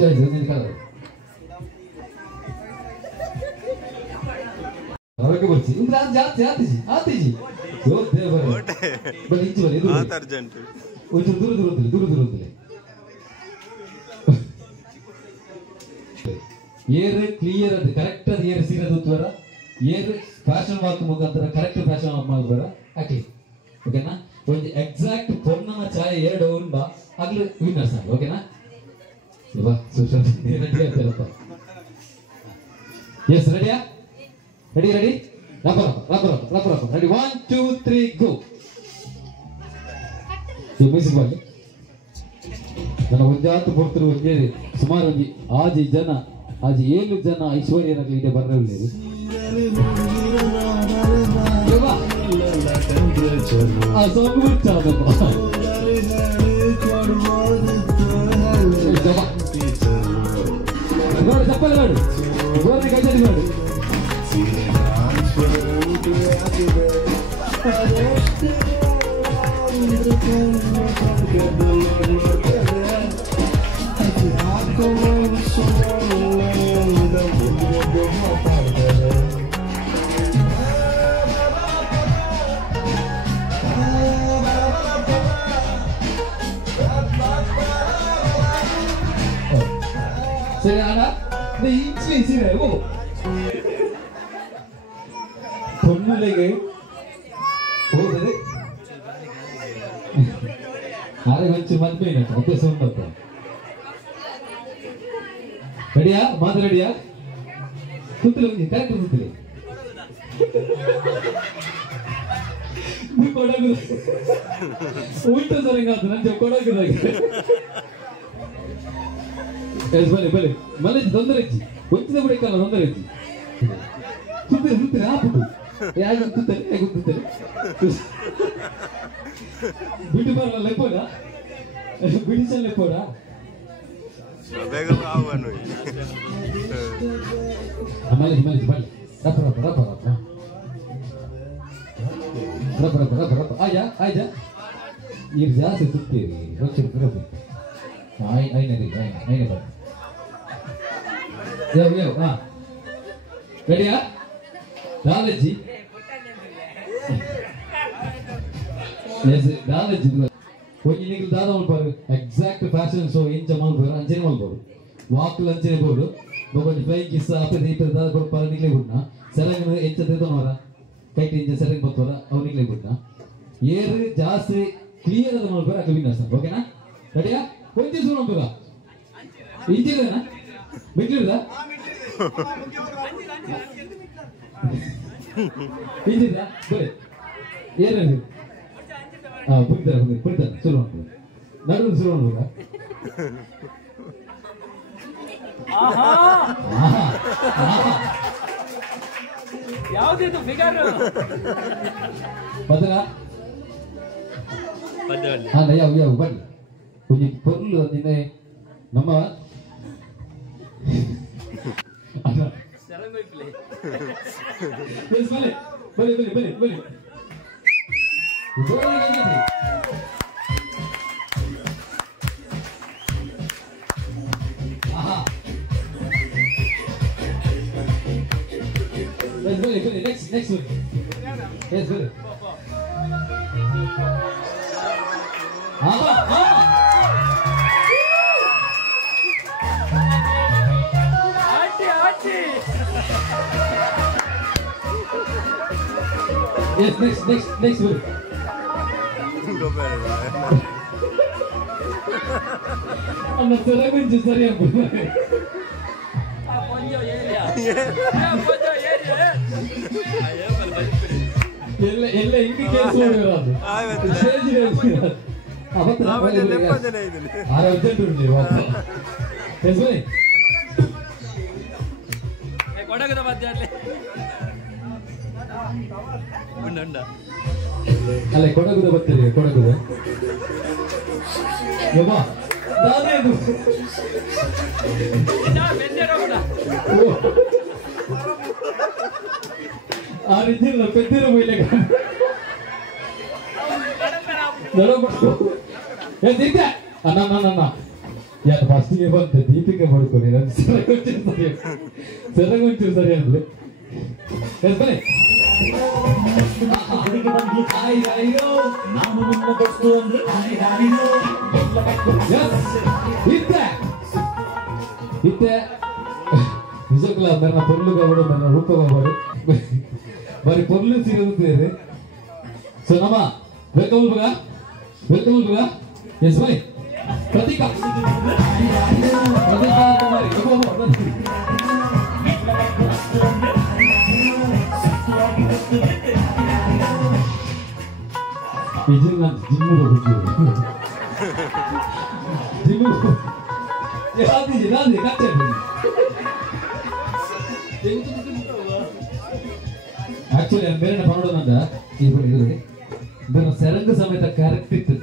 ചോദിച്ചു എനിക്ക് കഥ ಅವರಿಗೆ ಬರ್ಸಿ ಇಂದ್ರ ಜಾಸ್ತಿ ಆತಿಜಿ ಬಲಿ ಇಂಚು ಬಲಿ ಒಂಚೂರು ದೂರ ಏರ್ ಕ್ಲಿಯರ್ ಅದು ಕರೆಕ್ಟ್ ಅದು ಏರ್ ಸೀರದು ತ್ವರ ಏರ್ ಫ್ಯಾಷನ್ ವಾಕ್ ಮುಖಾಂತರ ಕರೆಕ್ಟ್ ಫ್ಯಾಷನ್ ವಾಕ್ ಮಾಡ್ಬಾರ ಹಾಕಿ ಓಕೆನಾ ಒಂದು ಎಕ್ಸಾಕ್ಟ್ ಪೊನ್ನನ ಚಾಯ್ ಎರಡು ಉಂಡ ಆಗ್ಲೂ ವಿನ್ನರ್ಸ್ ಆಗ ಓಕೆನಾ ಇವಾ ಸೋಶಲ್ ರೆಡಿ ಆಗ್ತಾರಪ್ಪ ಎಸ್ ರೆಡಿಯಾ ರೆಡಿ ರಬ್ಬರ್ ರೆಡಿ 1 2 3 ಗೋ ಈ ಮ್ಯೂಸಿಕ್ ಬಾಲಿ ನನ್ನ ಒಂಜಾತು ಪೊರ್ತರು ಒಂಜೇ ಸುಮಾರು ಒಂಜಿ ಆಜಿ ಜನ ಆಜಿ 7 ಜನ ಐಶ್ವರ್ಯರಾಗಲಿ ಇದೆ ಬರ್ರವಿಲ್ಲ ಆ ಸಾಂಗ್ ಬಿಟ್ಟಾದಪ್ಪ ನೋಡು ಚಪ್ಪಲಿ ನೋಡು ಗೋರ್ನ ಕೈಜಡಿ ನೋಡು ಸರಿ ಅಣ್ಣ ಸೀರೆ ಓ பொண்ணுலைಗೆ ಹೋದರೆ ಆರೆ ಕೊಂಚ ಮದ್ವೆ ಮತ್ತೆ ಸೌಂಡ್ ರೆಡಿಯಾ ಮಾತು ರೆಡಿಯಾ ಕೂತಲು ಕರೆಕ್ಟ್ ಕೂತಲಿ ಕೊಡಗು ಉಲ್ಟ ಸರಂಗಾತು ನಂಗೆ ಕೊಡಗುದಾಗೆ ಬಲೆ ಮಲೆ ತೊಂದರೆ ಇಚ್ಚಿ ಗೊತ್ತಿದ ಬಿಡಕ್ಕಲ್ಲ ತೊಂದರೆ ಇಚ್ಚಿ ಸುತ್ತೀರಿ ಹಾಕ್ಬಿಟ್ಟು ಯಾಕೆ ಗುಂತಾರೆ ಬಿಟ್ಟು ಬರಲ್ಲ ಲೆಪ್ಪೋಡ ಬಿಡಿಸಲ್ ಲೆಪ್ಪೋಡ ಮಲೆ ಬಲೆ ರಪ್ಪ ಆಯ್ತಾ ಈಗ ಜಾಸ್ತಿ ಸುತ್ತೀರಿ ಐನೇ ಬರ ಹಾ ರೆಡಿಯಾ ನಾಲೆಜಿ ನಾಲೆಜ್ ಒಂಜಿ ನಿಗಲು ದಾದ ಮಲ್ಪಾರು ಎಕ್ಸಾಕ್ಟ್ ಫ್ಯಾಷನ್ ಶೋ ಇಂಚ ಮಲ್ಪಾರು ಅಂಚನೆ ಮಲ್ಪಾರು ವಾಕ್ಲು ಅಂಚನೆ ಬೋಡು ಒಂಜಿ ಫ್ಲೈಂಗ್ ಕಿಸ್ ಅಪದ ಇಪದ ದಾದ ಕೊಡ್ಪಾರ ನಿಗ್ಲೆ ಬಿಡ್ನ ಸೆರಂಗ್ ಎಂಚ ತೆತ್ತನವರ ಕೈಟ್ ಇಂಚ ಸೆರಂಗ್ ಬತ್ತವರ ಅವ್ ನಿಗ್ಲೆ ಬಿಡ್ನ ಏರ್ ಜಾಸ್ತಿ ಕ್ಲಿಯರ್ ಅದ ಮಲ್ಪಾರ ಅಕ್ಕ ವಿನ್ನರ್ಸ್ ಓಕೆನಾ ರೆಡಿಯಾ ಒಂಚೆ ಸೂರ ಮಲ್ಪಾರ ಇಂಚಿದನಾ ಬಿಟ್ಟಿರ್ದ ಇಂಚಿದ ಬರೀ ಏನಲ್ಲಿ ಬಿಡ್ತಾರೆ ಶುರು ಮಾಡ್ತಾರೆ ನಡುವೆ ಶುರು ಮಾಡ್ಬೋದಾ ಯಾವ್ದಿದು ಫಿಗರ್ ಬದಲ ಅಲ್ಲ ಯಾವ ಬನ್ನಿ ಕೊಂಚ ಪೊರ್ಲು ನಿನ್ನೆ ನಮ್ಮ ಬಲಿ next one. Yes, good. Yes, next one. I'm not sure I'm just sorry. ಎಲ್ಲ ಹಿಂಗೆ ಕೇಸ್ ಹೋಗಿರೋದು ಅರ್ಜೆಂಟ್ ಉಂಟು ಕೊಡಗದ ಮಧ್ಯ ಅಲ್ಲ ಕೊಡಗುದ ಬರ್ತೀರಿ ಕೊಡಗುದ ಯವ್ವ ನಾನೇ ಇದು ಆ ರೀತಿ ಪೆದ್ದಿರ ಮೈಲೆ ಅಣ್ಣ ಯಾರು ಫಸ್ಟಿಗೆ ಬಂತೆ ದೀಪಿಕೆ ಮಾಡ್ಕೊಳ್ಳಿ ನಾನು ಸೆರಗೊಂಚೂರು ಸರಿ ಅಂದ್ರೆ ಬನ್ನಿ ಇತ್ತೆ ನಿಜಕ್ಕಲ್ಲ ನನ್ನ ಪೊರ್ಲು ಕಾಬಾಡು ನನ್ನ ರೂಪ ಕಾಬಾಡು ಬರೀ ಪೊರ್ಲು ಸಿಗುತ್ತೆ ಸೊ ನಮ್ಮ ವೆಲ್ಕಮ್ ಬಗ ಎಸ್ ಬೈ ಪ್ರತೀಕ ಇದು ನಾನು ಜಿಮ್ಮು ಆಕ್ಚುಲಿ ಬೇರೆ ಪನ್ನೋಡನಂದ ಇದನ್ನು ಸೆರಂಗ ಸಮೇತ ಕರೆಕ್ಟ್ ಇತ್ತು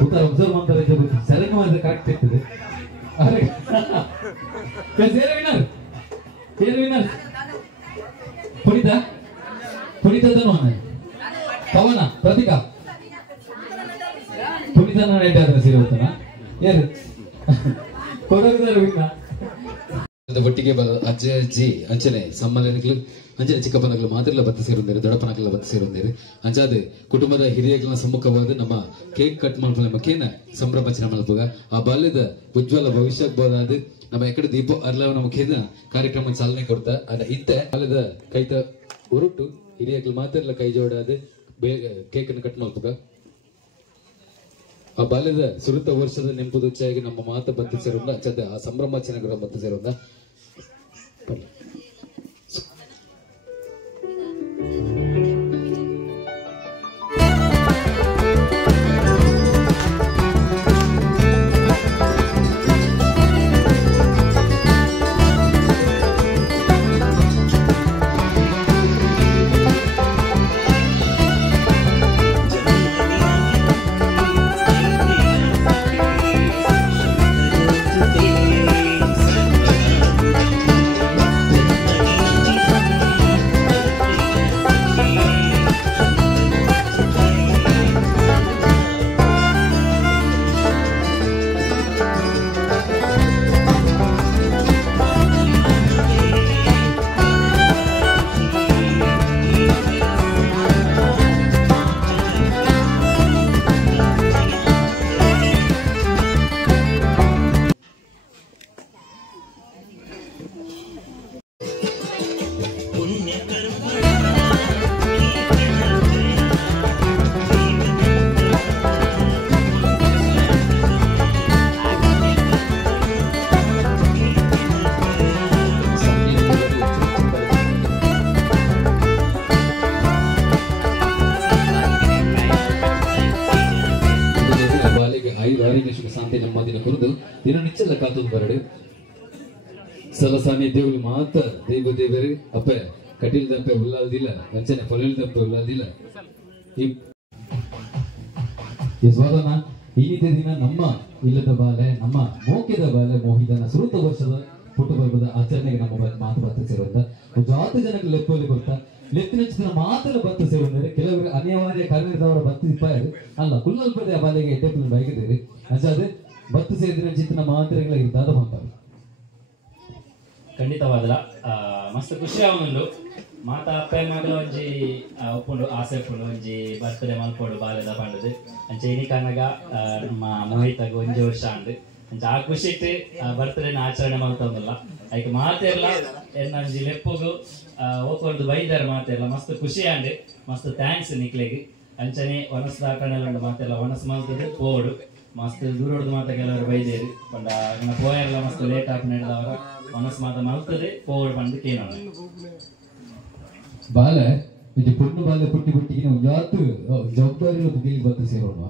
ಉತ್ತರ ಒಬ್ಸರ್ವ್ ಮಾಡ್ತಾರೆ ಸೆರಂಗ ಮಾಡಿದ್ರೆ ಕರೆಕ್ಟ್ ಇರ್ತದೆ ಪುಣಿತದನು ಪವನ ಪ್ರತೀಕ ಪುಣಿತನ ರೇಟ್ ಆದ್ರೆ ಸೀರೆ ಹೋಗ್ತಾನ ಯಾರು ಕೊಡೋದಾರು ಒಟ್ಟಿಗೆ ಅಜ್ಜ ಅಜ್ಜಿ ಅಂಚನೆ ಸಮ್ಮಲನಗಳು ಅಂಚನೆ ಚಿಕ್ಕಪ್ಪನಗಳು ಮಾತ್ರ ಬತ್ತ ಸೇರುಂದೇರು ದೊಡ್ಡಪ್ಪನಗಳ ಬತ್ತ ಸೇರುಂದೇರು ಅಂಚಾದ ಕುಟುಂಬದ ಹಿರಿಯಗಳ ಸಮ್ಮುಖವಾದ ನಮ್ಮ ಕೇಕ್ ಕಟ್ ಮಾಡ್ಕೊಳ್ಳ ಮಕ್ಕೇನ ಸಂಭ್ರಮಾಚರಣೆ ಮಾಡ್ಬೋಗ ಆ ಬಾಲ್ಯದ ಉಜ್ವಲ ಭವಿಷ್ಯಕ್ಕೆ ಬೋದಾದ ನಮ್ಮ ಎಕಡೆ ದೀಪ ಅರ್ಲವನ ಮುಖೇನ ಕಾರ್ಯಕ್ರಮ ಚಾಲನೆ ಕೊಡ್ತಾ ಅದ ಇಂತೆ ಬಾಲ್ಯದ ಕೈತ ಹೊರಟು ಹಿರಿಯಗಳು ಮಾತ್ರ ಕೈ ಜೋಡಾದ ಕೇಕ್ ಅನ್ನು ಕಟ್ ಮಾಡ್ಬೋಗ ಆ ಬಾಲ್ಯದ ಸುರಿತ ವರ್ಷದ ನೆಂಪುದುಚ್ಚಾಗಿ ನಮ್ಮ ಮಾತ ಬತ್ತ ಸೇರುಂದ ಅಂಚದ ಆ ಸಂಭ್ರಮಾಚರಣೆಗಳ ಬತ್ತ ಸೇರುಂದ ದಿನನಿಚ್ಚಲ್ಲ ಕಾತು ಬರಡು ಸಲಸಾನಿ ದೇವುలు ಮಾತ ದೇವ ದೇವರಿ ಅಪ್ಪ ಕಟೀಲ್ ದಂಪೆ ಉಲ್ಲಾದಿಲ್ಲ ವಂಚನೆ ಫಲಿಲ್ ದಂಪೆ ಉಲ್ಲಾದಿಲ್ಲ ಈ ಸ್ವಾಗತ ಇನ್ನಿತ ದಿನ ನಮ್ಮ ಇಲ್ಲದ ಬಾಲೆ ನಮ್ಮ ಮೋಕ್ಯದ ಬಾಲೆ ಮೋಹಿತನ ಸುರುತ ವರ್ಷದ ಹುಟ್ಟುಹಬ್ಬದ ಆಚರಣೆಗೆ ನಮ್ಮ ಮಾತು ಬತ್ತ ಸೇರುವಂತ ಜಾತ ಜನಕ್ಕೆ ಲೆಪ್ಪಲ್ಲಿ ಗೊತ್ತಾ ಲೆತ್ತಿನ ಮಾತ್ರ ಬತ್ತ ಸೇರುವಂದರೆ ಕೆಲವರು ಅನಿವಾರ್ಯ ಕಾರ್ಮಿಕದವರ ಬತ್ತಿದ್ದಾರೆ ಅಲ್ಲ ಕುಲ್ಲಲ್ಪದೆ ಆ ಬಾಲೆಗೆ ಎಡ್ಡೆಪ್ಪನ ಬೈಕಿದ್ದೀರಿ ಅಜಾದೆ ಬತ್ತು ಸೇರಿದ ಚಿತ್ರ ಮಾತ್ರೆಗಳ ಇರ್ತಾದ ಹೊಂತಾವೆ ಖಂಡಿತವಾದಲ್ಲ ಮಸ್ತ್ ಖುಷಿ ಅವನೊಂದು ಮಾತಾ ಅಪ್ಪ ಮಗಳ ಒಂಜಿ ಒಪ್ಪುಂಡು ಆಸೆ ಉಪ್ಪುಂಡು ಒಂಜಿ ಬರ್ತ್ಡೇ ಮಲ್ಪೋಡು ಬಾಲ್ಯದ ಪಂಡದು ಅಂಚೆ ಇನಿ ಕಾರಣಗ ನಮ್ಮ ಮೋಹಿತಗ ಒಂಜಿ ವರ್ಷ ಅಂಡು ಅಂಚೆ ಆ ಖುಷಿಟ್ಟು ಬರ್ತ್ಡೇನ ಆಚರಣೆ ಮಾಡ್ತಂದಲ್ಲ ಅದಕ್ಕೆ ಮಾತೆಲ್ಲ ಎನ್ನ ಒಂಜಿ ಲೆಪ್ಪುಗು ಓದ್ಕೊಂಡು ಬೈದಾರ ಮಾತೆಲ್ಲ ಮಸ್ತ್ ಖುಷಿ ಅಂಡು ಮಸ್ತ್ ಥ್ಯಾಂಕ್ಸ್ ನಿಕ್ಲೆಗೆ ಅಂಚನೆ ಒಣಸ್ ದಾಕಣೆಲ್ಲ ಮಾತೆಲ್ಲ ಒಣಸ್ ಮಲ್ತದು ಪೋಡು ಮಸ್ತ್ ದೂರೋಡ್ದು ಮಾತ ಕೆಲವರು ಬೈದೇರಿ ಪಂಡ ಪೋಯೆಲ್ಲ ಮಸ್ತ್ ಲೇಟ್ ಆಗಿ ನಡೆದವರ ಮನಸ್ ಮಾತ ಮಲ್ತದೆ ಪೋಡ್ ಪಂಡು ಕೇನೋಣ ಬಾಲೆ ಇದು ಪುಣ್ಣು ಬಾಲೆ ಪುಟ್ಟಿ ಪುಟ್ಟಿಗಿನ ಯಾತು ಜವಾಬ್ದಾರಿಗಳು ಮುಗಿಲಿ ಬತ್ತು ಸೇರೋಣ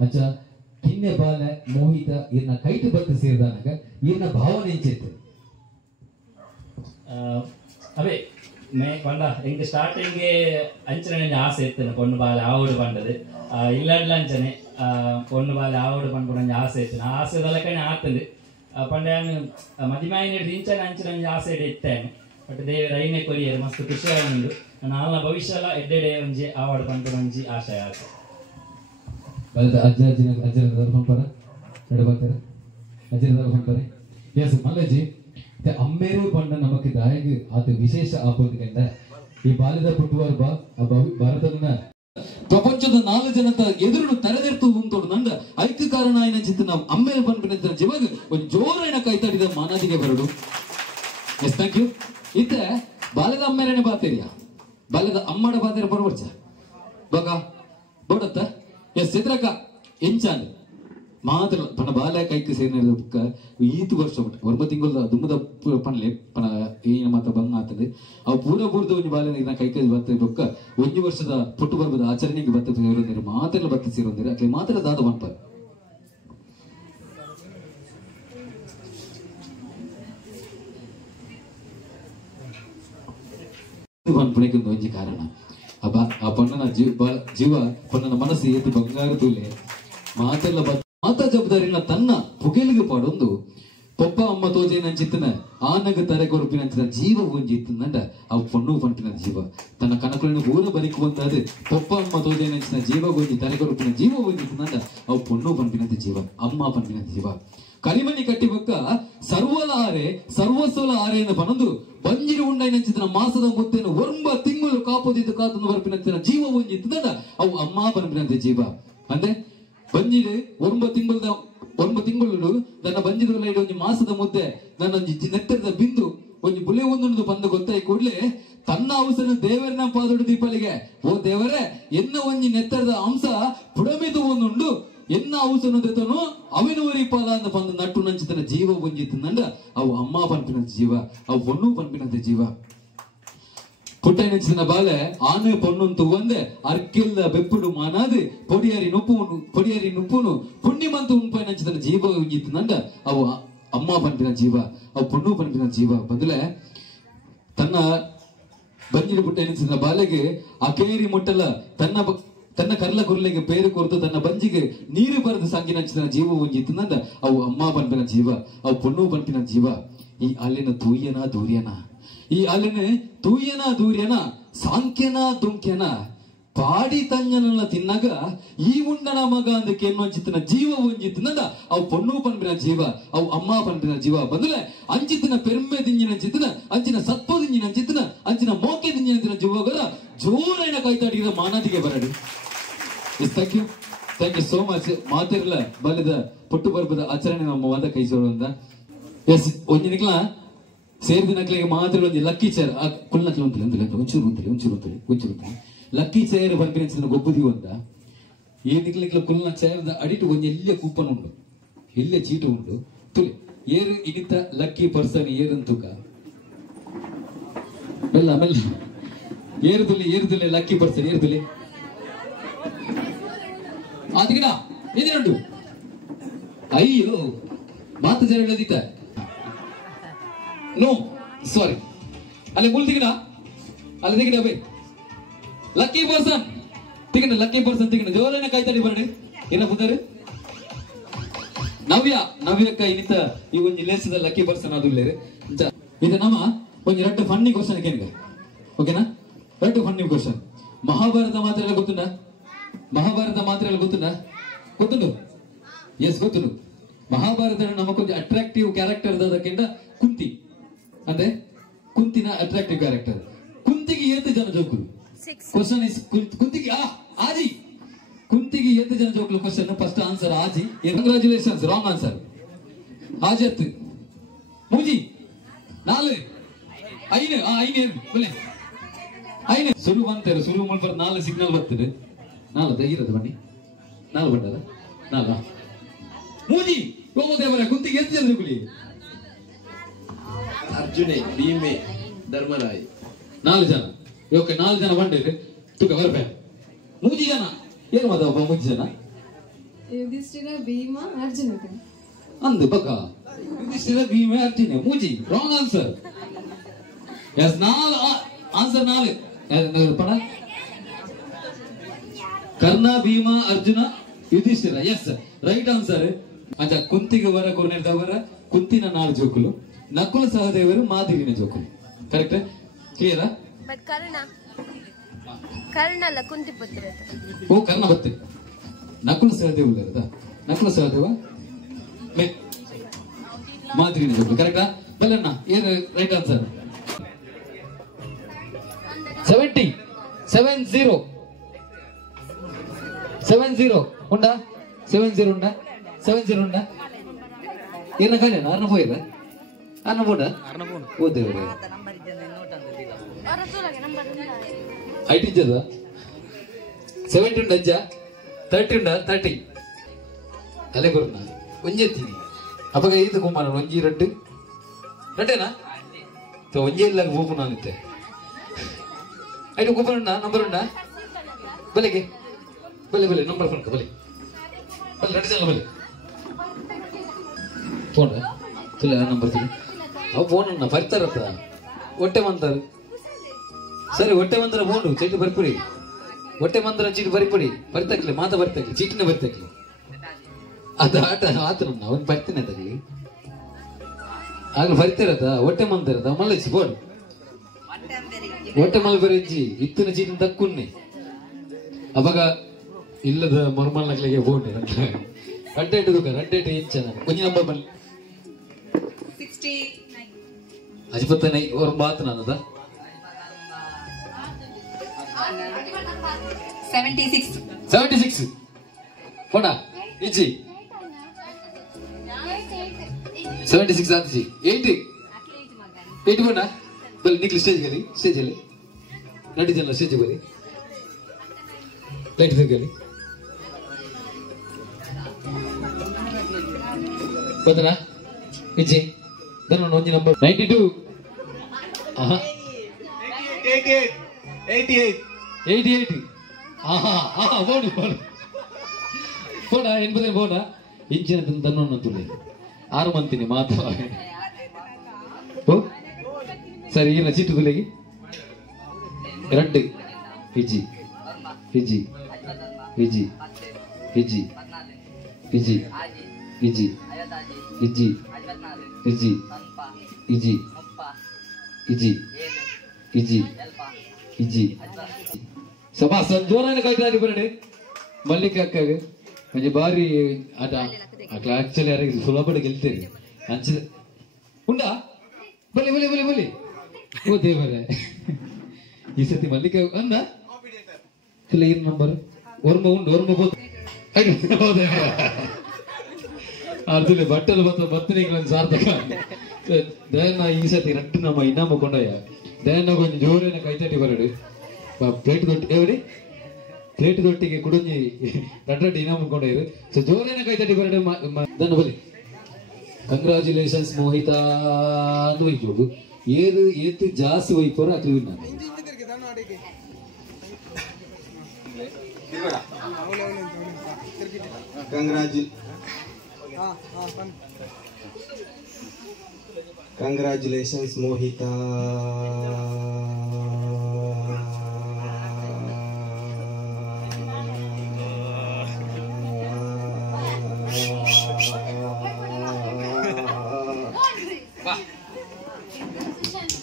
ಅಚ್ಚ ಕಿನ್ನೆ ಬಾಲೆ ಮೋಹಿತ ಇರ್ನ ಕೈಟ್ ಬತ್ತು ಸೇರಿದಾನಾಗ ಇರ್ನ ಭಾವನೆ ಎಂಚೈತೆ ಅವೇ ಮೇ ಪಂಡ ಎಂಕ್ ಸ್ಟಾರ್ಟಿಂಗ್ ಅಂಚನೆ ಆಸೆ ಇರ್ತೇನೆ ಪೊಣ್ಣು ಬಾಲೆ ಆವಡು ಪಂಡದು ಇಲ್ಲಡ್ಲ ಅಂಚನೆ ಪೊಣ್ಣು ಬಾಲೆ ಆವಡು ಪಂಡ್ಕೊಂಡು ಆಸೆ ಇರ್ತೇನೆ ಆ ಆಸೆದಲ್ಲ ಕಣೆ ಆಗ್ತದೆ ಪಂಡ ಮದಿಮಾಯಿನ ಇಂಚನೆ ಅಂಚನೆ ಆಸೆ ಇತ್ತೇನೆ ಬಟ್ ದೇವರ ಐನೇ ಕೊರಿಯರು ಮಸ್ತ್ ಖುಷಿ ಆಗುಂಡು ನನ್ನ ಭವಿಷ್ಯ ಎಡ್ಡೆಡೆ ಒಂಜಿ ಆವಾರ್ಡ್ ಪಂಡ್ಕೊಂಡು ಒಂಜಿ ಆಶಯ ಆಸೆ ಅಜ್ಜ ಅಜ್ಜಿನ ಅಜ್ಜನ ಪಂಪರ ನಡು ಬರ್ತಾರೆ ಅಜಯ್ ಹೊಂಟಾರೆ ಎಸ್ ಮಲ್ಲಜಿ ಅಮ್ಮೇರು ಪಂಡ ನಮಕ್ ದಾಯಗ್ ಆತ ವಿಶೇಷ ಆಪೋದು ಕಂಡ ಈ ಬಾಲ್ಯದ ಪುಟ್ಟುವಾರ ಭಾರತದ ಪ್ರಪಂಚದ 4 ಜನತ ಎದುರು ತಲೆದೆರ್ತು ಉಂಟೋಡು ನಂದ ಐಕ್ಯ ಕಾರಣ ಆಯ್ನ ಚಿತ್ತ ನಾವು ಅಮ್ಮೇರು ಪಂಡ ಜೀವಾಗ ಒಂದು ಜೋರೈನ ಕೈತಾಡಿದ ಮಾನಾದಿಗೆ ಬರಡು ಎಸ್ ಥ್ಯಾಂಕ್ ಯು ಇತ್ತೆ ಬಾಲ್ಯದ ಅಮ್ಮೇರೇನೆ ಬಾತೇರಿಯಾ ಬಾಲ್ಯದ ಅಮ್ಮಡ ಬಾತೇರ ಬರವರ್ಚ ಬಗ ಬೋಡತ್ತ ಎಸ್ ಚಿತ್ರಕ ಎಂಚಾಂದ್ ಮಾತ್ರ ಪಣ ಬಾಲ್ಯ ಕೈಕ್ ಸೇರಿನ ಈತು ವರ್ಷ ಒರ್ಮ ತಿಂಗಳ ದುಮ್ಮದ ಪಣಲೆ ಪಣ ಏನ ಮಾತ ಬಂಗ ಆತದೆ ಅವು ಪೂರ್ದ ಒಂಜಿ ಬಾಲ್ಯ ಕೈಕ ಬತ್ತ ಬೊಕ್ಕ 1 ವರ್ಷದ ಪುಟ್ಟು ಬರ್ಬದ ಆಚರಣೆಗೆ ಬತ್ತ ಸೇರೋದಿರ ಮಾತ್ರ ಬತ್ತ ಸೇರೋದಿರ ಅಕ್ಲೆ ಮಾತ್ರ ದಾದ ಬಂಪ ಪಣಕ್ಕೊಂದು ಒಂಜಿ ಕಾರಣ ಆ ಪಣ್ಣನ ಜೀವ ಪಣ್ಣನ ಮನಸ್ಸು ಎದ್ದು ಬಂಗಾರ ತೂಲೆ ಮಾತೆಲ್ಲ ಮಾತಾ ಜವಾಬ್ದಾರಿನ ತನ್ನ ಪುಗೆಲಿಗೆ ಪಾಡೊಂದು ಪೊಪ್ಪ ಅಮ್ಮ ತೋಜೇನ ಚಿತ್ತನ ಆನಗ ತರೆ ಕೊರಪಿನ ಜೀವ ಒಂಜಿ ಇತ್ತಂದ ಅವು ಪಣ್ಣು ಪಂಪಿನ ಜೀವ ತನ್ನ ಕನಕುలను ಊರ ಬರಿಕುವಂತಾದ ಪೊಪ್ಪ ಅಮ್ಮ ತೋಜೇನ ಜೀವ ಒಂಜಿ ತರೆ ಕೊರಪಿನ ಜೀವ ಒಂಜಿ ಇತ್ತಂದ ಅವು ಪಣ್ಣು ಪಂಪಿನಂತ ಜೀವ ಅಮ್ಮ ಪಂಪಿನಂತ ಜೀವ ಕಲಿಮನಿ ಕಟ್ಟಿ ಬೊಕ್ಕ ಸರ್ವಲ ಆರೆ ಸರ್ವಸ್ವಲ ಆರೆ ಎಂದು ಪಣಂದು ಬಂಜಿರಿ ಉಂಡೈನಂಚಿನ ಮಾಸದ ಮುತ್ತೇನು ಒಂಬ ತಿಂಗಳು ಕಾಪುದಿದ್ದು ಕಾತನ್ನು ಬರ್ಪಿನಂಚಿನ ಜೀವ ಒಂಜಿ ಇತ್ತಂದ ಅವು ಅಮ್ಮ ಪಂಪಿನಂತ ಜೀವ ಅಂದ್ರೆ ಬಂಜಿರು 9 ತಿಂಗಳು ನನ್ನ ಬಂಜಿದ ಒಂಜಿ ಮಾಸದ ಮುದ್ದೆ ನನ್ನ ನೆತ್ತರದ ಬಿಂದು ಒಂಜಿ ಬುಲೆ ಒಂದು ಬಂದ ಗೊತ್ತಾಯಿ ಕೂಡ್ಲೆ ತನ್ನ ಅವಸರ ದೇವರನ್ನ ಪಾದೊಡು ದೀಪಾಲಿಗೆ ಓ ದೇವರೇ ಎನ್ನ ಒಂಜಿ ನೆತ್ತರದ ಅಂಶ ಪುಡಮಿದು ಒಂದುಂಡು ಎನ್ನ ಅವಸರ ದೆತನು ಅವಿನವರಿ ಪಾಲ ಅಂತ ಬಂದು ನಟ್ಟು ನಂಚಿತನ ಜೀವ ಒಂಜಿತ್ತಂದ ಅವು ಅಮ್ಮ ಪಂಪಿನಂತ ಜೀವ ಅವು ಪೊಣ್ಣು ಪಂಪಿನಂತ ಜೀವ ಪುಟ್ಟೈ ನೆಚ್ಚಿನ ಬಾಲೆ ಆನೆ ಪೊಣ್ಣಂತು ಒಂದೆ ಅರ್ಕಿಲ್ಲ ಬೆಪ್ಪುಡು ಮಾನಾದು ಪೊಡಿಯಾರಿ ನುಪ್ಪುನು ಪುಣ್ಯಮಂತು ಉಂಪೈ ನೆಚ್ಚಿನ ಜೀವ ಒಂಜಿತ್ತಂದ ಅವು ಅಮ್ಮ ಪಂಪಿನ ಜೀವ ಅವು ಪೊಣ್ಣು ಪಂಪಿನ ಜೀವ ಬದಲೆ ತನ್ನ ಬಂಜಿನ ಪುಟ್ಟೈ ನೆಚ್ಚಿನ ಬಾಲೆಗೆ ಅಕೇರಿ ಮುಟ್ಟಲ ತನ್ನ ಕರ್ಲ ಕುರ್ಲೆಗೆ ಪೇರು ಕೊರ್ತು ತನ್ನ ಬಂಜಿಗೆ ನೀರು ಬರೆದು ಸಂಗಿ ನಂಚಿನ ಜೀವ ಒಂಜಿತ್ತಂದ ಅವು ಅಮ್ಮ ಪಂಪಿನ ಜೀವ ಅವು ಪೊಣ್ಣು ಪಂಪಿನ ಜೀವ ಈ ಅಲ್ಲಿನ ತೂಯ್ಯನ ದೂರ್ಯನ ಈ ಅಲ್ಲಿನ ತೂಯ್ಯನ ದೂರ್ಯನ ಸಾಂಖ್ಯನ ದುಂಖ್ಯನ ಪಾಡಿ ತಂಜನ ತಿನ್ನಗ ಈ ಉಂಡನ ಮಗ ಅಂದಕ್ಕೆ ಎನ್ನುವಂಚಿತ್ತಿನ ಜೀವ ಒಂಜಿತ್ತಿನದ ಅವು ಪೊಣ್ಣು ಪಂಪಿನ ಜೀವ ಅವು ಅಮ್ಮ ಪಂಪಿನ ಜೀವ ಬಂದಲೆ ಅಂಚಿತ್ತಿನ ಪೆರ್ಮೆ ದಿಂಜಿನ ಚಿತ್ತಿನ ಅಂಚಿನ ಸತ್ವ ದಿಂಜಿನ ಚಿತ್ತಿನ ಅಂಚಿನ ಮೋಕೆ ದಿಂಜಿನ ಜೀವಗದ ಜೋರೈನ ಕೈತಾಡಿದ ಮಾನದಿಗೆ ಬರಡಿ ಥ್ಯಾಂಕ್ ಯು ಸೋ ಮಚ್ ಮಾತಿರ್ಲ ಬಲ್ಲದ ಪುಟ್ಟು ಬರ್ಬದ ಆಚರಣೆ ನಮ್ಮ ವಾದ ಕೈ ಸೋರಂದ ಎಸ್ ಒಂಜಿನಿಕ್ಲ ಸೇರಿದ ನಕ್ಲಿಗೆ ಮಾತ್ರ ಒಂದು ಲಕ್ಕಿ ಚೇರ್ ಕುಳ್ಳನಕ್ಲ ಒಂಚೂರು ಲಕ್ಕಿ ಚೇರ್ ಬರ್ಪಿನ ಗೊಬ್ಬುದಿ ಒಂದ ಈ ನಿಕ್ಲಿಕ್ಲ ಕುಲ್ನ ಚೇರ್ದ ಅಡಿಟು ಒಂದು ಎಲ್ಲೇ ಕೂಪನ್ ಉಂಡು ಎಲ್ಲೇ ಚೀಟು ಉಂಡು ತುಲಿ ಏರು ಇನಿತ ಲಕ್ಕಿ ಪರ್ಸನ್ ಏರಂತುಕ ಮೆಲ್ಲ ಏರುದುಲಿ ಲಕ್ಕಿ ಪರ್ಸನ್ ಏರುದುಲಿ ಆದಿಗಿನ ಏನಿರಂಡು ಅಯ್ಯೋ ಮಾತು ಜರ ಹೇಳದಿತ್ತ ನೋ ಸಾರಿ ಅಲ್ಲಿ ಮುಲ್ ದಿಗಿನ ಅಲ್ಲಿ ದಿಗಿನ ಬೈ ಲಕ್ಕಿ ಪರ್ಸನ್ ತಿಗಿನ ಜೋರನ್ನ ಕೈತಾಡಿ ಬರ್ರಿ ಏನ ಬಂದಾರೆ ನವ್ಯಕ್ಕ ಇನಿತ ಈ ಒಂಜಿ ಲೇಸದ ಲಕ್ಕಿ ಪರ್ಸನ್ ಅದು ಇಲ್ಲೇರಿ ಇದು ನಮ್ಮ ಒಂಜಿ ರಟ್ಟು ಫನ್ನಿ ಕ್ವಶನ್ ಕೇನಿಗ ಓಕೆನಾ ರಟ್ಟು ಫನ್ನಿ ಕ್ವಶನ್ ಮಹಾಭಾರತ ಮಾತ್ರ ಗೊತ್ತುಂಡು ಎಸ್ ಗೊತ್ತುಂಡು ಮಹಾಭಾರತ ನಮಗೊಂದು ಅಟ್ರಾಕ್ಟಿವ್ ಕ್ಯಾರೆಕ್ಟರ್ ಅದಕ್ಕಿಂತ ಕುಂತಿ ಅಂದ್ರೆ ಕುಂತಿನ ಅಟ್ರಾಕ್ಟಿವ್ ಕ್ಯಾರೆಕ್ಟರ್ ಕುಂತಿಗೆ ಏತು ಜನ ಜೋಕುಲು ಕ್ವಶನ್ ಇಸ್ ಕುಂತಿಗೆ ಆಜಿ ಕುಂತಿಗೆ ಏತು ಜನ ಜೋಕುಲು ಕ್ವಶನ್ ಫಸ್ಟ್ ಆನ್ಸರ್ ಆಜಿ ಕಂಗ್ರಾಚುಲೇಷನ್ಸ್ ರಾಂಗ್ ಆನ್ಸರ್ ಆಜತ್ ಮೂಜಿ ನಾಲು ಐನೆ ಸುಲು ಬಂತಾರೆ ಸುಲು ಮುಲ್ಬರ್ 4 ಸಿಗ್ನಲ್ ಬರ್ತದೆ 4 ತೆಗಿರೋದು ಬನ್ನಿ 4 ಬಂದದ 4 ಮೂಜಿ ದೇವರ ಕುಂತಿಗೆ ಎಷ್ಟು ಜನ ಜೋಕುಲಿ ಅರ್ಜುನೆ ಭೀಮೆ ಧರ್ಮರಾಯ 4 ಜನ ಓಕೆ 4 ಜನ ಬಂದಿರಿ ತುಕ ಬರ್ಬೇ ಮೂಜಿ ಜನ ಏನು ಮಾತ ಒಬ್ಬ ಮೂಜಿ ಜನ ಯುಧಿಷ್ಠಿರ ಭೀಮ ಅರ್ಜುನ ಅಂದು ಬಕ ಯುಧಿಷ್ಠಿರ ಭೀಮ ಅರ್ಜುನ ಮೂಜಿ ರಾಂಗ್ ಆನ್ಸರ್ ಎಸ್ 4 ಆನ್ಸರ್ 4 ಪಣ Karna Bhima Arjuna Yudhishthira yes right answer ಅಂತ ಕುಂತಿಗೆ ವರ ಕೊರ್ನಿರ್ದವರ ಕುಂತಿನ 4 ಜೋಕುಲು ನಕುಲ ಸಹದೇವರು ಮಾದಿರಿನ ಜೋಕುಲು ಕರೆಕ್ಟ್ ಕ್ಲಿಯರಾ ಬಟ್ ಕರ್ಣ ಅಲ್ಲ ಕುಂತಿ ಪುತ್ರ ಓ ಕರ್ಣ ಬತ್ತೆ ನಕುಲ ಸಹದೇವ ನಕುಲ ಸಹದೇವ ಮಾತಿಗೆ ಸ್ವಲ್ಪ ಕರೆಕ್ಟಾ ಬಲ್ಲಣ್ಣ ಏನು ರೈಟ್ ಆನ್ಸರ್ 70 ಉಂಡಾ 70 ಉಂಡಾ 70 ಉಂಡಾ ಏನ ಕಾಲೇನ ಅರ್ನ ಹೋಯ್ರ ಅರ್ನ ಬೋಡ ಓದೇವ್ರೆ ಐಟಿ ಜದ 70 ಉಂಡ ಅಜ್ಜ 30 ಉಂಡ 30 ಅಲೆ ಬರುಣ ಒಂಜಿ ಎತ್ತೀನಿ ಅಪ್ಪಗ ಇದು ಕುಮಾರ ಒಂಜಿ ರಡ್ಡು ರಡ್ಡೇನಾ ಒಂಜಿ ಇಲ್ಲ ಹೋಗು ನಾನಿತ್ತೆ ಐದು ಕೂಪನ್ ಉಂಡಾ ನಂಬರ್ ಉಂಡಾ ಬಲೆಗೆ ಬಲೆ ನಂಬರ್ ಫೋನ್ ಬಲೆ ರಡ್ಡು ಜನ ಬಲೆ ಫೋನ್ ತುಲೆ ನಂಬರ್ ತುಲೆ ಅವು ಫೋನ್ ಅನ್ನ ಬರ್ತಾರತ್ತ ಹೊಟ್ಟೆ ಮಂತಾರ ಸರಿ ಹೊಟ್ಟೆ ಮಂತ್ರ ಬೋಂಡು ಚೀಟಿ ಬರ್ಪುಡಿ ಹೊಟ್ಟೆ ಮಂತ್ರ ಚೀಟಿ ಬರಿಪುಡಿ ಬರ್ತಕ್ಲಿ ಮಾತಾ ಬರ್ತಕ್ಲಿ ಚೀಟಿನೇ ಬರ್ತಕ್ಲಿ ಅದು ಆಟ ಆತನನ್ನ ಅವನ್ ಬರ್ತೀನಿ ತಗಲಿ ಆಗ್ಲೂ ಬರಿತಾರದ ಹೊಟ್ಟೆ ಮಂತಾರದ ಮಲ್ಲಚ್ಚಿ ಬೋರ್ಡ್ ಹೊಟ್ಟೆ ಮಲ್ ಬರೆಜ್ಜಿ ಇತ್ತಿನ ಚೀಟಿನ ತಕ್ಕುನ್ನೆ ಅವಾಗ ಇಲ್ಲದ ಮರ್ಮಲ್ನಕ್ಲಿಗೆ ಬೋಂಡೆ ರಡ್ಡೇಟು ದುಃಖ ರಡ್ಡೇಟು ಹೆಚ್ಚನ ಒಂಜಿ ನಂಬರ್ ಬಲ್ಲಿ 69 ಅವ್ರ ಮಾತು ನಾನದ 76 ಹೋಣ ಇಜ್ಜಿ 76 ಆತಿಜಿ 80 ಹೋಣ ಬಲ್ಲಿ ನಿಕ್ಲಿ ಸ್ಟೇಜಲ್ಲಿ ನಡಿ ಜನ ಸ್ಟೇಜ್ ಬಲ್ಲಿ ಲೈಟ್ ತೆಗಲಿ ಬಂದನಾ ಇಜ್ಜಿ ದನ ಒಂಜಿ ನಂಬರ್ 92 ಆಹಾ 88 ಆಹಾ ಬೋಡು ಬೋಡ ಎನ್ಪದೇ ಬೋಡ ಇಂಚಿನ ತನ್ನೊಂದು ತುಳಿ 6 ಮಂತಿನಿ ಮಾತು ಓ ಸರಿ ಇಲ್ಲ ಚೀಟು ತುಲೆಗೆ ರಡ್ಡು ಹಿಜಿ ಹಿಜಿ ಹಿಜಿ ಹಿಜಿ ಹಿಜಿ ಹಿಜಿ ಹಿಜಿ ಹಿಜಿ ಹಿಜಿ ಹಿಜಿ ಹಿಜಿ ಹಿಜಿ ಸಭಾ ಜೋರಾನ ಕಾಯ್ತಾ ಬರಡೆ ಮಲ್ಲಿಕ ಅಕ್ಕಗೆ म्हणजे ಬಾರಿ ಆಟ ಆಕ್ಚುಲಿ ಯಾರಿಗೆ ಸುಲಭ ಗೆಲ್ತೇವೆ ಅಂಚಿದ ಉಂಡಾ ಬಲಿ ಬಲಿ ಬಲಿ ಬಲಿ ಓ ದೇವರೇ ಈ ಸತಿ ಮಲ್ಲಿಕ ಅಂದ ಇಲ್ಲ ಏನು ನಂಬರ್ ಓರ್ಮ ಉಂಡು ಓರ್ಮ ಬೋದು ಅರ್ಧಲೆ ಬಟ್ಟಲು ಬತ್ತನಿಗೆ ಸಾರ್ಥಕ ದಯನ ಈ ಸತಿ ರಟ್ಟು ನಮ್ಮ ಇನ್ನಮ್ಮ ಕೊಂಡಯ್ಯ ದಯನ ಕೊಂಚ ಜೋರೇನ ಕೈತಟ್ಟಿ ಬರಡು ಪ್ಲೇಟ್ ದೊಡ್ಡ ಎವರಿ ಪ್ಲೇಟ್ ದೊಟ್ಟಿಗೆ ಕುಡಂಜಿ ರಡ್ರಡ್ಡಿ ಇನ್ನಮ್ಮ ಕೊಂಡಯ್ಯರು ಸೊ ಜೋರೇನ ಕೈತಟ್ಟಿ ಬರಡು ದನ ಬಲಿ ಕಂಗ್ರಾಚುಲೇಷನ್ಸ್ ಮೋಹಿತಾ ಅಂತ ಹೋಯ್ತು ಏದು ಏತು ಜಾಸ್ತಿ ಹೋಯ್ಕೋರ ಅಕ್ಲಿ ನಾನು Congratulations, Mohita.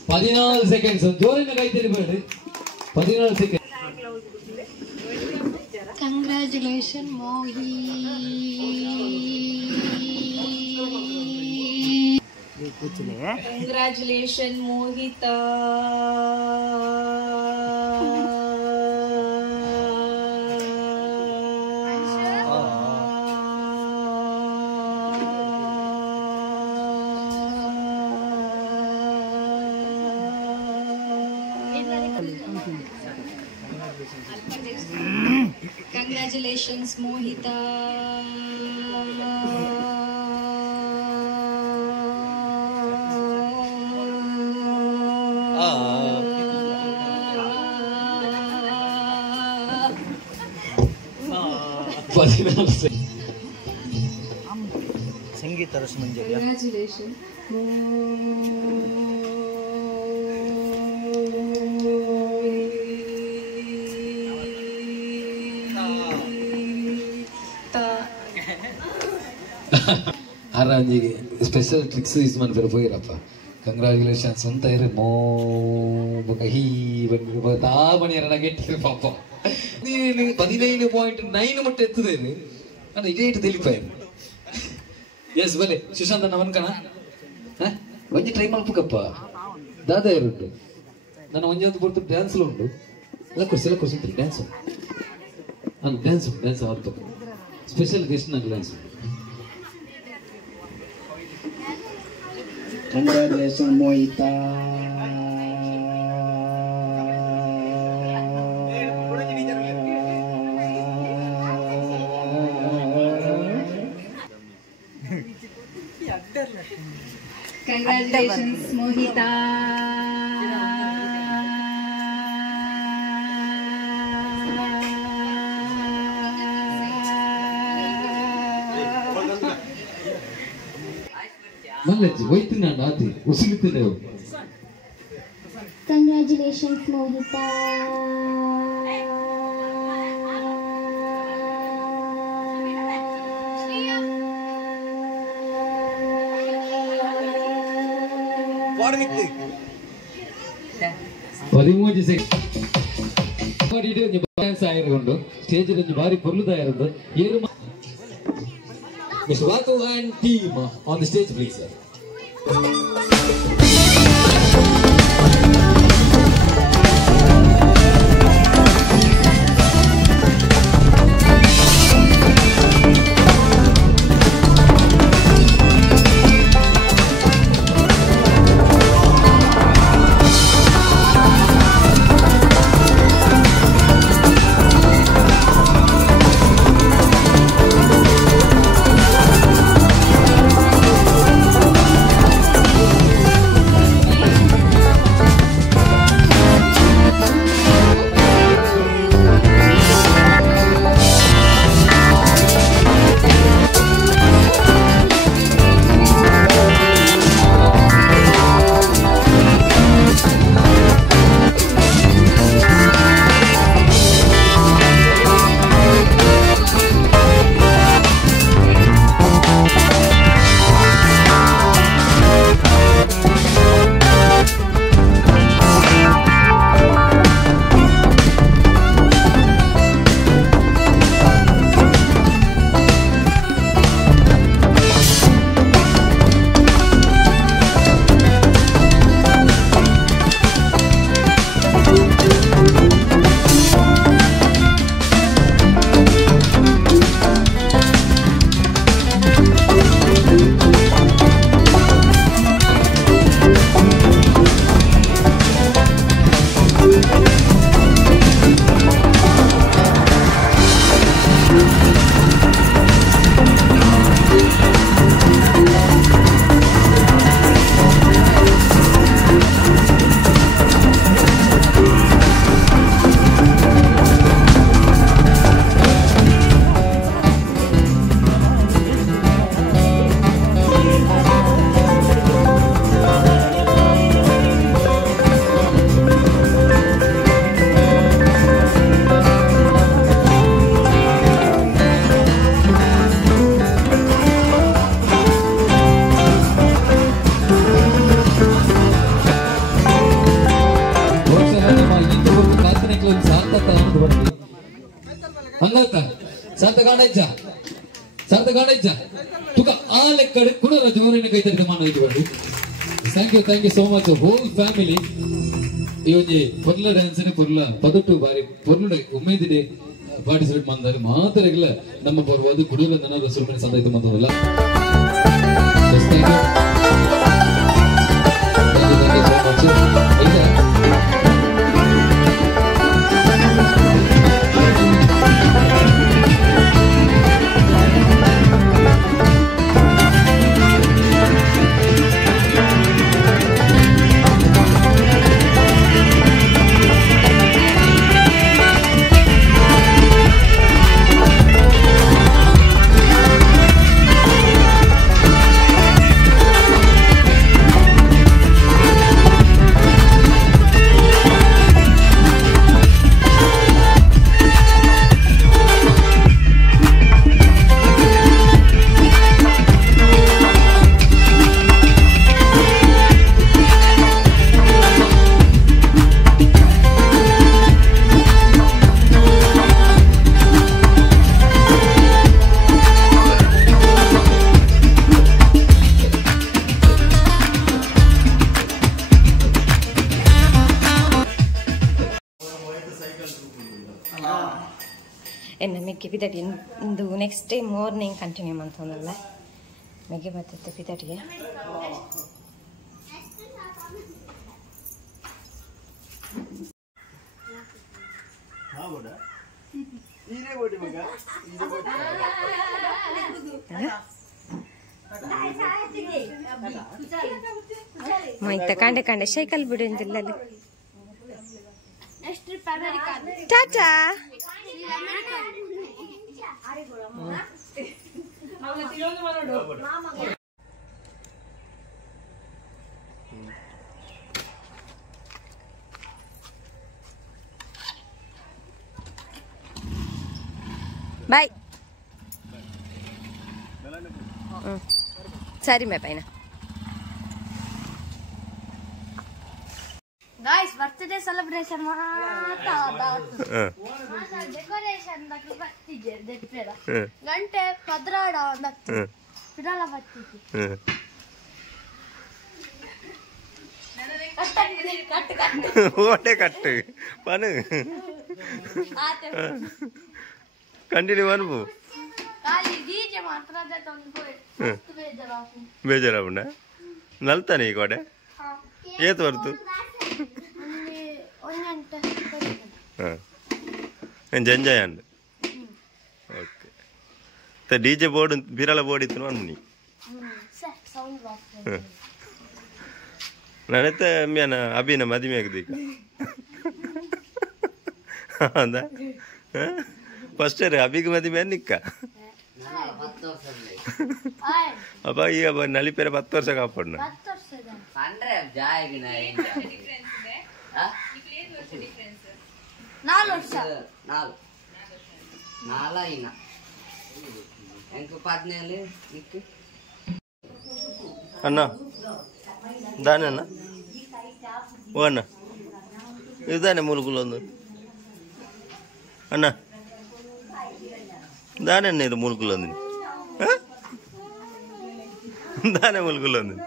Padinal seconds. Jorin kaiteri bade. 14 seconds. Congratulations, Mohi. Congratulations, Mohita. Congratulations, Mohita. ಸಂಗೀತ ರಸಮಂಜರಿ. Congratulations. ಆರಾಜಿಗೆ ಸ್ಪೆಷಲ್ ಟ್ರಿಕ್ಸ್ ಯೂಸ್ ಮಾಡ್ತಾರೆ ಹೋಗಿರಪ್ಪ. ಕಂಗ್ರಾಚುಲೇಷನ್ಸ್ ಅಂತ ಇರಿ ಮೋ ಕಹಿ ಬಂದಿರು ತಾ ಮಣಿಯರ ನಗೆಟ್ಟಿರು ಪಾಪ 17.9 ಮಟ್ಟ ಎತ್ತದೇನು ಅಣ್ಣ ಇದೇ ಇಟ್ಟು ತಿಳಿಪಾಯಿ. ಎಸ್ ಬಲೆ ಸುಶಾಂತ್ ಅಣ್ಣ ಅನ್ಕಣ ಒಂಜಿ ಟ್ರೈ ಮಲ್ಪಕಪ್ಪ ದಾದ ಇರುಂಡು ನಾನು ಒಂಜೊಂದು ಬರ್ತು ಡ್ಯಾನ್ಸ್ಲು ಉಂಡು ಎಲ್ಲ ಕೊಡ್ಸಿ ಡ್ಯಾನ್ಸ್ ಡ್ಯಾನ್ಸ್ ಆಡ್ಬೇಕು ಸ್ಪೆಷಲ್ ಗೆಸ್ಟ್ ನಂಗೆ dance. Congratulations Mohita. Congratulations Mohita. ಮಲ್ಲಜ್ಜಿ ಒಯ್ತೀನಿ ನಾನು ಆತಿ ಉಸಿಲಿತೀನಿ. Congratulations Mohita. ಪದಿಮೂಜಿ ಡ್ಯಾನ್ಸ್ ಆಗಿರೋದು ಸ್ಟೇಜ್ ಬಾರಿ ಪೊರ್ಲುದಾಗಿರೋದು ಏನು Mr. Vaku and team on the stage, please, sir. Thank you so much, whole family. ಇವೊಂಜಿ ಪೊರ್ಲ ಡ್ಯಾನ್ಸ್ ಪೊರ್ಲ ಪದಟ್ಟು ಬಾರಿ ಪೊರ್ಲ ಉಮೇದಿಡೆ ಪಾರ್ಟಿಸಿಪೇಟ್ ಮಾಡ್ತಾರೆ ಮಾತ್ರ ನಮ್ಮ ಪರ್ವದು ಕುಡುಲ ನನ್ನ ರಸೂಲ್ ಸಂದಾಯ್ತು ಮಾತ್ರಲ್ಲ. ಅದಕ್ಕೆ ಪಿತಟಿ ಇಂದು ನೆಕ್ಸ್ಟ್ ಡೇ ಮಾರ್ನಿಂಗ್ ಕಂಟಿನ್ಯೂ ಮಾಡ್ತಂದಲ್ಲ ಮೆಗೆ ಬರ್ತೈತೆ ಪಿತಟಿಗೆ ಮೊಯ್ತ ಕಂಡೆ ಕಂಡೆ ಸೈಕಲ್ ಬಿಡಂದಿಲ್ಲ ಟಾಟಾ ಬಾಯ್ ಸರಿ ಮೇ ಪೈನ गाइस बर्थडे सेलिब्रेशन डेकोरेशन गंटे पदराड पिडाला ಓಟೆ ಕಟ್ಟು ಪನು ಕಂಟಿನ್ಯೂ ಅನ್ಬು ಬೇಜಾರಾಗುಂಡ ನಲ್ತಾನೆ ಈ ಕೋಡೆ ಏತ್ ಬರ್ತು enjoy and okay DJ board ಬಿರಲ ಬೋರ್ಡ್ ಇತ್ತು ಅನ್ನಿ ನನತ್ತ ಮ್ಯಾನ ಅಭಿನ ಮದುವೆ ಆಗಿದೆ ಈಗ ಹೌದಾ ಫಸ್ಟ್ ಇಯರ್ ಅಭಿಗೆ ಮದುವೆ ನಿಕ್ಕ ಅಪ್ಪ ಈಗ ನಲಿಪೇರೆ 10 ವರ್ಷ ಕಾಪಾಡ್ನ అన్న దాని అన్న ఓ అన్న ఇదానే ములుగులో ఉంది అన్న దాని అన్న ఇది ములుగులో ఉంది దానే ములుగులో ఉంది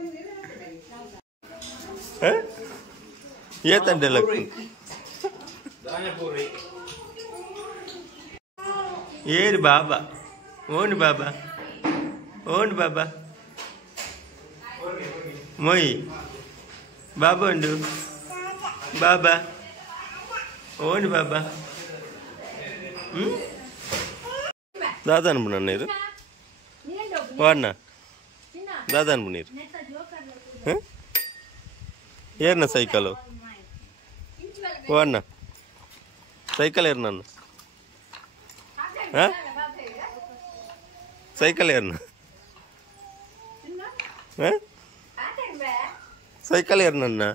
ఏ తండ్రి ఏరి బాబా ఓని బాబా ఓని బాబా మొయ్ బాబా ఉండు బాబా ఓని బాబా దాదా అనుకున్నాను నీరు వాడినా దాదా అనుకు నీరు ఏరిన సైకల్ వాడినా cycle arena cycle arena cycle arena